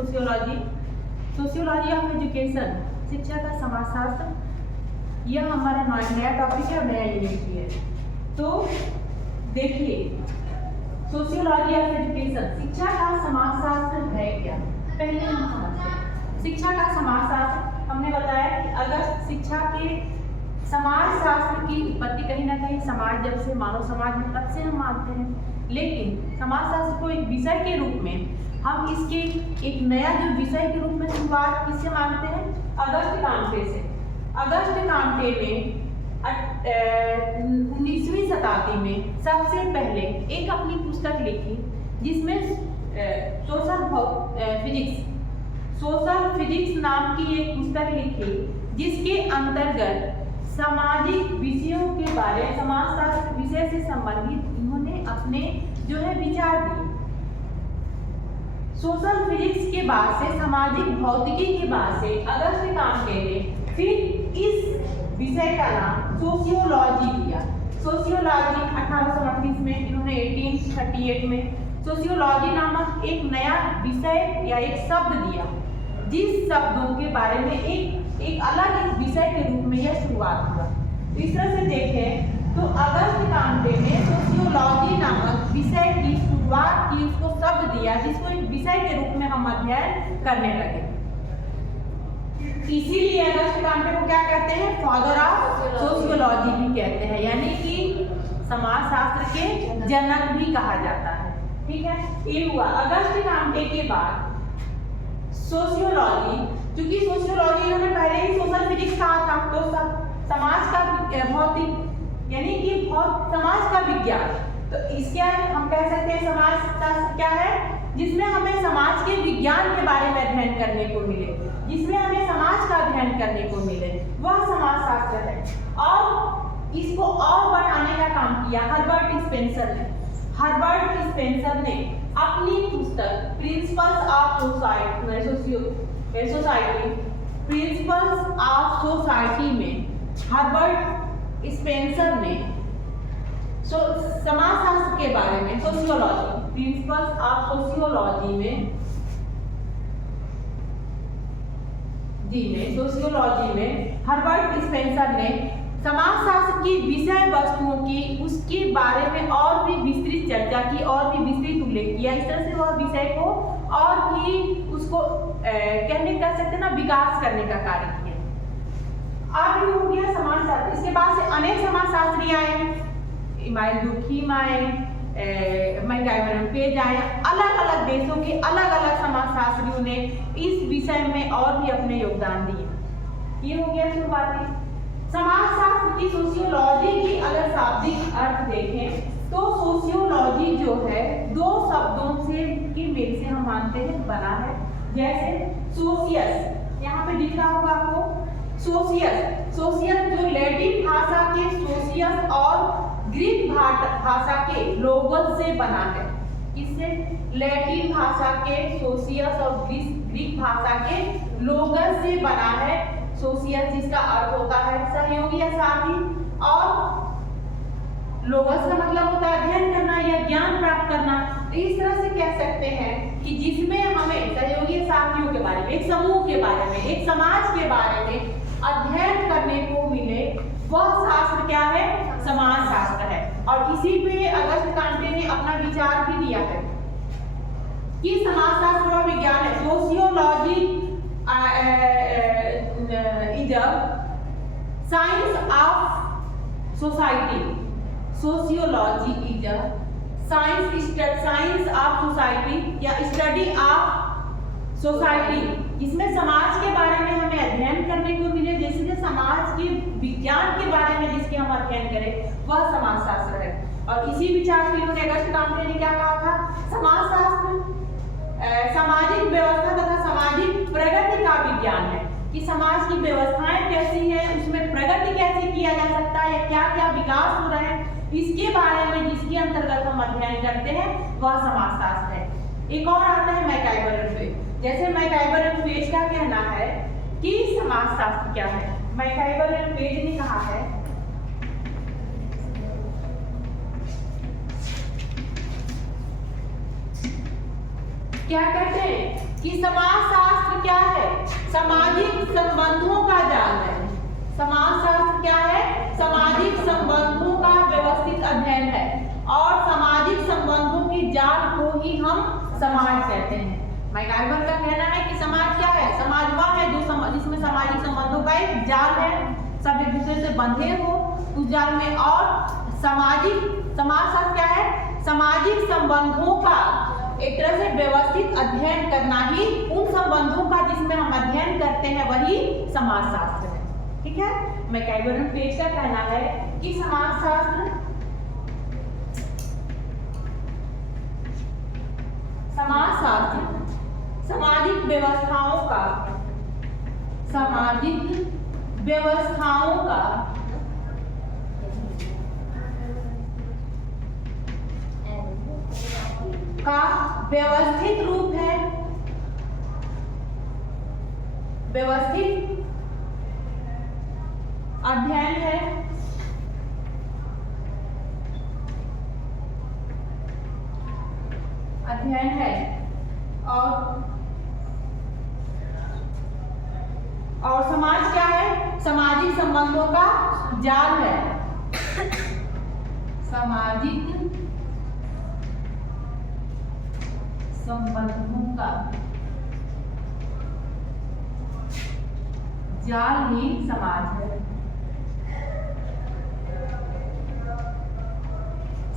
Sociology. Sociology of education, शिक्षा का समाजशास्त्र, यह हमारा नया टॉपिक है, नया यूनिट है। तो देखिए, सोशियोलॉजी ऑफ एजुकेशन, शिक्षा का समाजशास्त्र है क्या? पहले हम समझते हैं शिक्षा का समाजशास्त्र। हमने बताया कि अगर शिक्षा के समाजशास्त्र की उत्पत्ति कहीं ना कहीं समाज, जब से मानव समाज में, तब से हम मानते हैं। लेकिन समाजशास्त्र को एक विषय के रूप में हम इसके एक नया जो विषय के रूप में शुरुआत किससे मानते हैं? अगस्त कांटे से। अगस्त कांटे ने 19वीं शताब्दी में सबसे पहले एक अपनी पुस्तक लिखी, जिसमें सोशल फिजिक्स नाम की एक पुस्तक लिखी, जिसके अंतर्गत सामाजिक विषयों के बारे, समाजशास्त्र विषय से संबंधित इन्होंने अपने जो है विचार दिए। सोशल फिजिक्स के बाद से, सामाजिक भौतिकी के बाद से अगस्त कांटे ने फिर इस विषय का नाम सोशियोलॉजी दिया। सोशियोलॉजी 1838 में, इन्होंने 1838 में सोशियोलॉजी नामक एक नया विषय या एक शब्द दिया, जिस शब्दों के बारे में एक अलग विषय के रूप में यह शुरुआत हुआ। तो इस तरह से देखें तो अगस्त कांटे ने सोशियोलॉजी नामक विषय की शुरुआत की, उसको शब्द दिया, जिसको एक विषय के रूप में हम अध्ययन करने लगे। इसीलिए अगस्त कांटे को क्या कहते हैं? फादर ऑफ सोशियोलॉजी भी कहते हैं, यानी कि समाजशास्त्र के जनक भी कहा जाता है। ठीक है, ये हुआ। अगस्त कांटे के बाद सोशियोलॉजी, क्योंकि सोशियोलॉजी इन्होंने पहले ही सोशल फिजिक्स कहा था, तो समाज का भौतिक, यानी कि समाज का विज्ञान, तो इसके हम कह सकते हैं समाजशास्त्र क्या है? जिसमें हमें समाज के विज्ञान के बारे में अध्ययन करने को मिले, जिसमें हमें समाज का अध्ययन करने को मिले, वह समाजशास्त्र है। और इसको और बढ़ाने का काम किया हर्बर्ट स्पेंसर ने। हर्बर्ट स्पेंसर ने अपनी पुस्तक प्रिंसिपल्स ऑफ सोसाइटी में हर्बर्ट स्पेंसर ने समाजशास्त्र के बारे में, सोशियोलॉजी, प्रिंसिपल्स ऑफ सोशियोलॉजी में हर्बर्ट स्पेंसर ने समाजशास्त्र की विषय वस्तुओं की, उसके बारे में और भी विस्तृत चर्चा की, और भी विस्तृत उल्लेख किया। इस तरह से वह विषय को और भी उसको कहने कर सकते हैं ना, विकास करने का कार्य किया। अब ये हो गया समाजशास्त्र। इसके बाद से अनेक समाजशास्त्री आए, इमाइल दुर्खीम आए, मैकआइवर पेज आए, अलग अलग देशों के अलग अलग समाजशास्त्रियों ने इस विषय में और भी अपने योगदान दिए। ये हो गया शुरुआती। समाजशास्त्र की सोशियोलॉजी की अगर शाब्दिक अर्थ देखें तो सोशियोलॉजी जो है दो शब्दों से की मेल से हम मानते हैं बना है। जैसे सोशियस, यहाँ पे दिख रहा होगा आपको, सोशियस जो लैटिन भाषा के सोशियस और ग्रीक भाषा के लोगोस से बना है। इससे लैटिन भाषा के सोशियस और ग्रीक भाषा के लोगस से बना है सोशियस, जिसका अर्थ होता है सहयोगी या साथी, और लोगस का मतलब होता है अध्ययन करना या ज्ञान प्राप्त करना। तो इस तरह से कह सकते हैं कि जिसमें हमें सहयोगी साथियों के बारे में, एक समूह के बारे में, एक समाज के बारे में अध्ययन करने को मिले, वह शास्त्र क्या है? समाजशास्त्र है। और इसी पे अगस्त कांटे ने अपना विचार भी दिया है कि समाजशास्त्र का विज्ञान है। Sociology is a science of society. Sociology is a science of society या स्टडी ऑफ सोसाइटी। इसमें समाज के बारे में हमें अध्ययन करने को मिले, जैसे समाज के विज्ञान के बारे में जिसके हम अध्ययन करें, वह समाजशास्त्र है। और इसी विचार के लिए अगस्त कांटे ने क्या कहा था? समाजशास्त्र सामाजिक व्यवस्था तथा सामाजिक प्रगति का विज्ञान है, कि समाज की व्यवस्थाएं कैसी है, उसमें प्रगति कैसे किया जा सकता है, या क्या क्या विकास हो रहा है, इसके बारे में जिसके अंतर्गत हम अध्ययन करते हैं, वह समाजशास्त्र है। एक और आता है मैकआइवर पेज। जैसे मैकआइवर पेज का कहना है कि समाजशास्त्र क्या है। मैकआइवर पेज ने कहा है क्या कहते हैं कि समाजशास्त्र क्या है? सामाजिक संबंधों का जाल है। समाजशास्त्र क्या है? सामाजिक संबंधों का व्यवस्थित अध्ययन है और सामाजिक संबंधों के जाल को ही हम समाज कहते हैं। मैकआर्बर का कहना है कि समाज क्या है? समाज वह है जो जिसमें सामाजिक संबंधों का एक जाल है, सब एक दूसरे से बंधे हो उस जाल में। और समाजशास्त्र क्या है? सामाजिक संबंधों का एक तरह से व्यवस्थित अध्ययन करना ही, उन संबंधों का जिसमें हम अध्ययन करते हैं वही समाजशास्त्र है। ठीक है, मैकआर्बर पेज का कहना है कि समाजशास्त्र सामाजिक व्यवस्थाओं का व्यवस्थित रूप है, व्यवस्थित अध्ययन है और समाज क्या है? सामाजिक संबंधों का जाल है। सामाजिक संबंधों का जाल ही समाज है।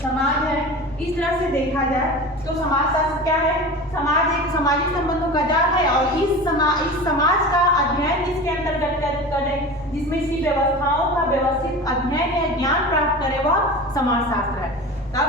समाज है, इस तरह से देखा जाए तो समाजशास्त्र क्या है? समाज एक सामाजिक संबंधों का जाल है और इस समाज का अध्ययन जिसके अंतर्गत करे, जिसमें इसकी व्यवस्थाओं का व्यवस्थित अध्ययन या ज्ञान प्राप्त करे वह समाजशास्त्र है। तब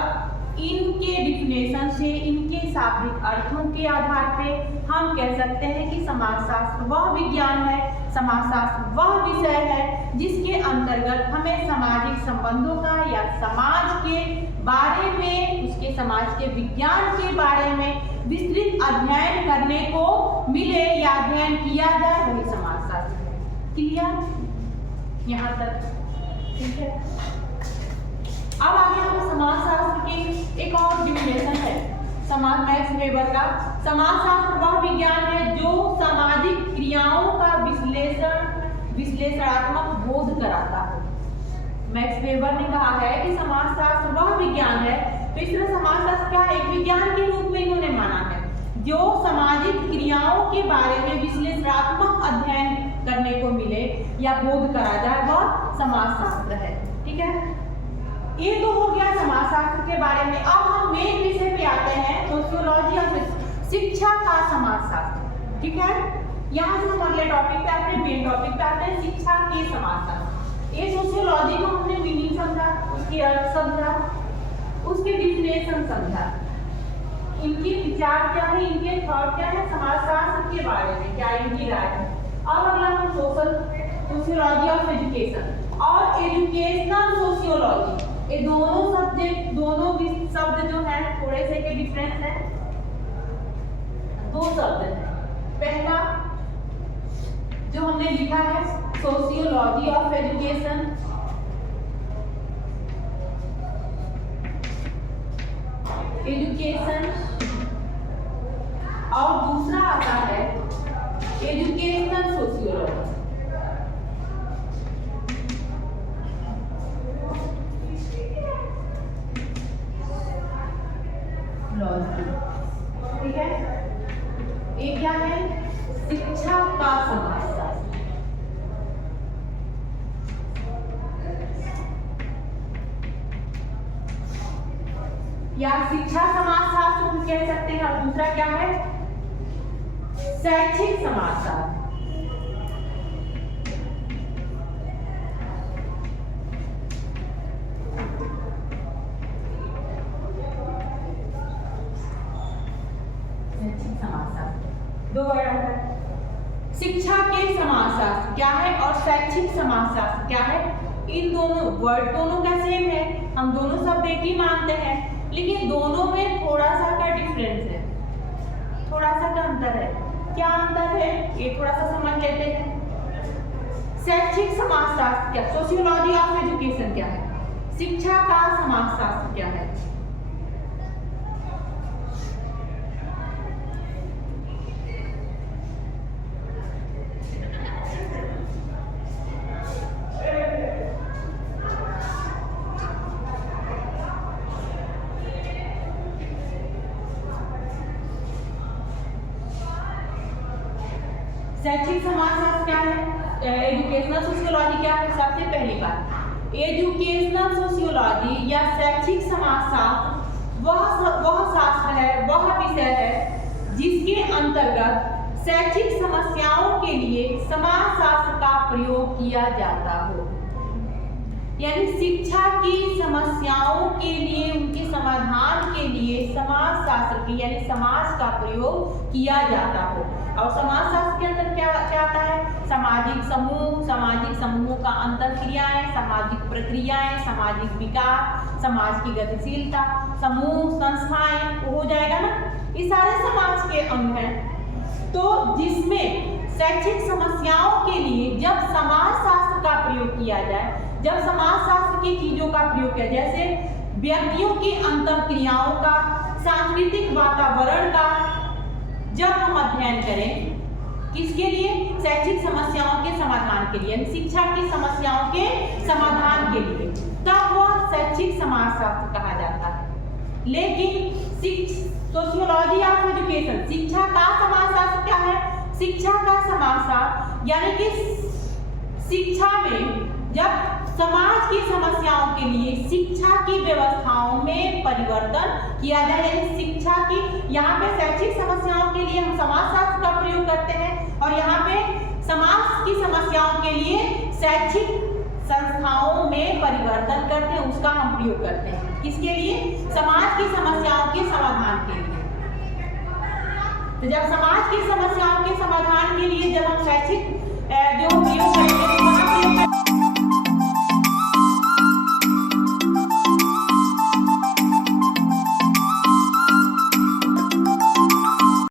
इनके डिफिनेशन से, इनके शाब्दिक अर्थों के आधार पे हम कह सकते हैं कि समाजशास्त्र वह विज्ञान है, समाजशास्त्र वह विषय है जिसके अंतर्गत हमें सामाजिक संबंधों का या समाज के बारे में, उसके समाज के विज्ञान के बारे में विस्तृत अध्ययन करने को मिले या अध्ययन किया जाए, वही समाजशास्त्र है। क्लियर यहाँ तक? ठीक है, अब आगे हम समाजशास्त्र की एक और डिफिनेशन है मैक्स वेबर का। समाजशास्त्र वह विज्ञान है जो सामाजिक क्रियाओं का विश्लेषणात्मक बोध कराता है। मैक्स वेबर ने कहा है कि समाजशास्त्र वह विज्ञान है, तो इस तरह समाजशास्त्र क्या है? एक विज्ञान के रूप में इन्होंने माना है जो सामाजिक क्रियाओं के बारे में विश्लेषणात्मक अध्ययन करने को मिले या बोध करा जाए, वह समाजशास्त्र है। ठीक है, ये तो हो गया समाजशास्त्र के बारे में। अब हम मेन विषय पे आते हैं, सोशियोलॉजी और शिक्षा का समाजशास्त्र। ठीक है, यहाँ से हम अगले टॉपिक पे आते हैं, मेन टॉपिक पे आते हैं, शिक्षा के समाजशास्त्र। ये सोशियोलॉजी को हमने मीनिंग समझा, उसकी अर्थ समझा, उसके डिफिनेशन समझा, इनकी विचार क्या है, इनके थॉट क्या है समाजशास्त्र के बारे में, क्या इनकी राय है। अब अगला हम सोशियोलॉजी ऑफ एजुकेशन और एजुकेशनल सोशियोलॉजी, ये दोनों सब्जेक्ट, दोनों शब्द जो है थोड़े से के डिफरेंस है। दो शब्द है, पहला जो हमने लिखा है सोशियोलॉजी ऑफ एजुकेशन, एजुकेशन, और दूसरा आता है एजुकेशनल सोशियोलॉजी। ठीक है, ये क्या है? शिक्षा का समाजशास्त्र। या शिक्षा समाजशास्त्र कह सकते हैं, और दूसरा क्या है? शैक्षिक समाजशास्त्र। दो वर्ड है, शिक्षा के समाजशास्त्र क्या है और शैक्षिक समाजशास्त्र क्या है। इन दोनों वर्ड दोनों का सेम है, हम दोनों शब्द एक ही मानते हैं, लेकिन दोनों में थोड़ा सा का डिफरेंस है, थोड़ा सा का अंतर है। क्या अंतर है ये थोड़ा सा समझ लेते हैं। शैक्षिक समाजशास्त्र क्या, सोशियोलॉजी ऑफ एजुकेशन क्या है, शिक्षा का समाजशास्त्र क्या है। शैक्षिक समाजशास्त्र क्या है, एजुकेशनल सोशियोलॉजी क्या है। सबसे पहली बात, एजुकेशनल सोशियोलॉजी या शैक्षिक समाजशास्त्र वह शास्त्र है, वह विषय है जिसके अंतर्गत शैक्षिक समस्याओं के लिए समाजशास्त्र का प्रयोग किया जाता हो। यानी शिक्षा की समस्याओं के लिए, उनके समाधान के लिए समाजशास्त्र की यानी समाज का प्रयोग किया जाता हो। और समाजशास्त्र के अंदर क्या क्या आता है, सामाजिक समूह, सामाजिक समूहों का अंतरक्रियाएं, सामाजिक प्रक्रियाएं, सामाजिक विकास, समाज की गतिशीलता, समूह, संस्थाएं, हो जाएगा ना, ये सारे समाज के अंग हैं। तो जिसमें शैक्षिक समस्याओं के लिए जब समाजशास्त्र का प्रयोग किया जाए, जब समाजशास्त्र की चीजों का प्रयोग किया, जैसे व्यक्तियों की अंतरक्रियाओं का, सांस्कृतिक वातावरण का जब हम अध्ययन करें, किसके लिए, शैक्षिक समस्याओं के समाधान के लिए, शिक्षा की समस्याओं के समाधान के लिए, तब वह शैक्षिक समाजशास्त्र कहा जाता है। लेकिन सोशियोलॉजी ऑफ एजुकेशन, शिक्षा का समाजशास्त्र क्या है, शिक्षा का समाजशास्त्र यानी कि शिक्षा में जब समाज की समस्याओं के लिए शिक्षा की व्यवस्थाओं में परिवर्तन किया जाए, यानी शिक्षा की, यहाँ पे शैक्षिक समस्याओं के लिए हम समाजशास्त्र का प्रयोग करते हैं और यहाँ पे समाज की समस्याओं के लिए शैक्षिक संस्थाओं में परिवर्तन करते हैं, उसका हम प्रयोग करते हैं। किसके लिए, समाज की समस्याओं के समाधान के लिए। तो जब समाज की समस्या